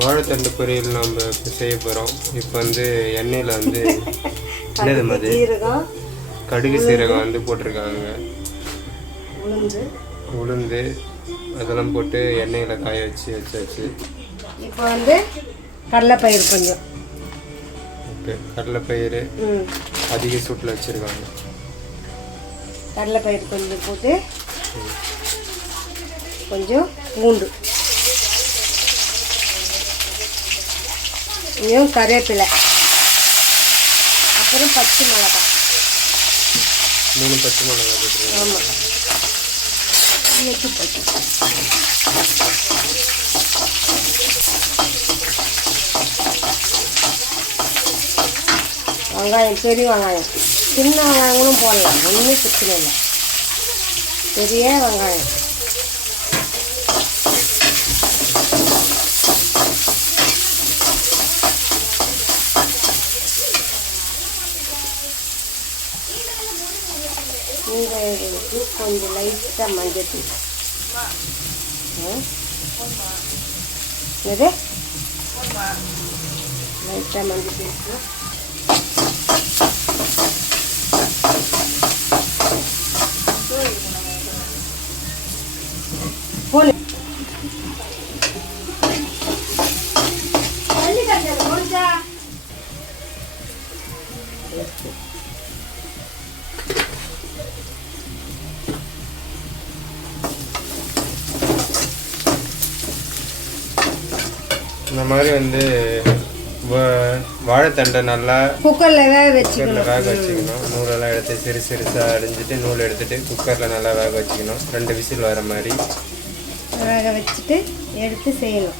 வாழைத்தண்டு பொரியல் நம்ம இப்போ செய்ய போகிறோம். இப்போ வந்து எண்ணெயில் வந்து என்னது மாதிரி கடுகு சீரகம் வந்து போட்டிருக்காங்க. உளுந்து அதெல்லாம் போட்டு எண்ணெயில் காய வச்சாச்சு. இப்போ வந்து கடலைப்பயிறு கொஞ்சம். ஓகே, கடலைப்பயிறு அதிக சூட்டில் வச்சுருக்காங்க. கடலைப்பயிறு கொஞ்சம் போட்டு கொஞ்சம் பூண்டு, கொஞ்சம் கருவேப்பிலை, அப்புறம் பச்சை மிளகாய். 3 பச்சை மிளகாய் போட்டுருக்காங்க. ஆமாம், போட்டு வெங்காயம், பெரிய வெங்காயம், சின்ன வெங்காயங்களும் போடலாம், ஒன்றும் பிரச்சனை இல்லை. பெரிய வெங்காயம் கொஞ்சம் லைட்டாக மஞ்சள் தூள். இது லைட்டாக மஞ்சள் தூள் போன இந்த மாதிரி வந்து வாழைத்தண்டை நல்லா குக்கரில் வேக வச்சுக்கணும். நூலெல்லாம் எடுத்து சிறுசாக அரிஞ்சிட்டு நூல் எடுத்துட்டு குக்கரில் நல்லா வேக வச்சுக்கணும். 2 விசில் வர மாதிரி வேக வச்சுட்டு எடுத்து செய்யணும்.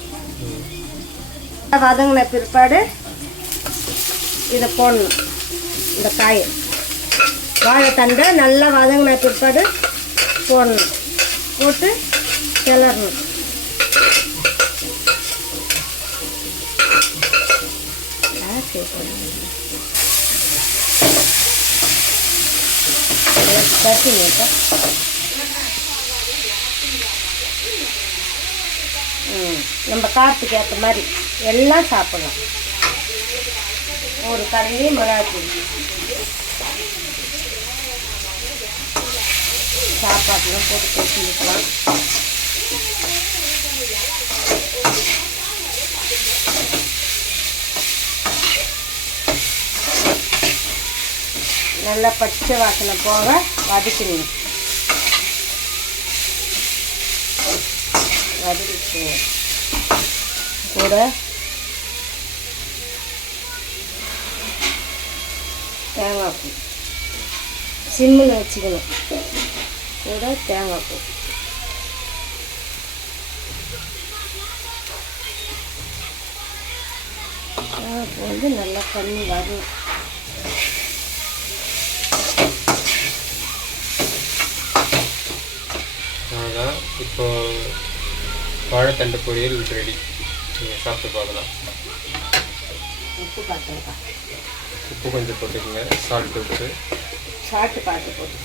வதங்கின பிற்பாடு இதை போடணும். இந்த காயை வாழைத்தண்டை நல்லா வதங்கின பிற்பாடு போடணும். போட்டு கிளறணும். நம்ம காரத்துக்கு ஏற்ற மாதிரி எல்லாம் சாப்பிடலாம். ஒரு கரண்டி மிளகாத்தூள் சாப்பாட்டுலாம் போட்டு பேசிக்கலாம். நல்லா பச்சை வாசனை போக வதக்கணும். வதக்கிட்டு கூட தேங்காய் பூ சிம்மில் வச்சுக்கணும். கூட தேங்காய் பூ வந்து நல்லா தண்ணி வரும். இப்போ வாழைத்தண்டு பொரியல் ரெடி. நீங்கள் சாப்பிட்டு பார்க்கலாம். உப்பு கொஞ்சம் போட்டுக்கோங்க. சால்ட்டு பார்த்து போட்டு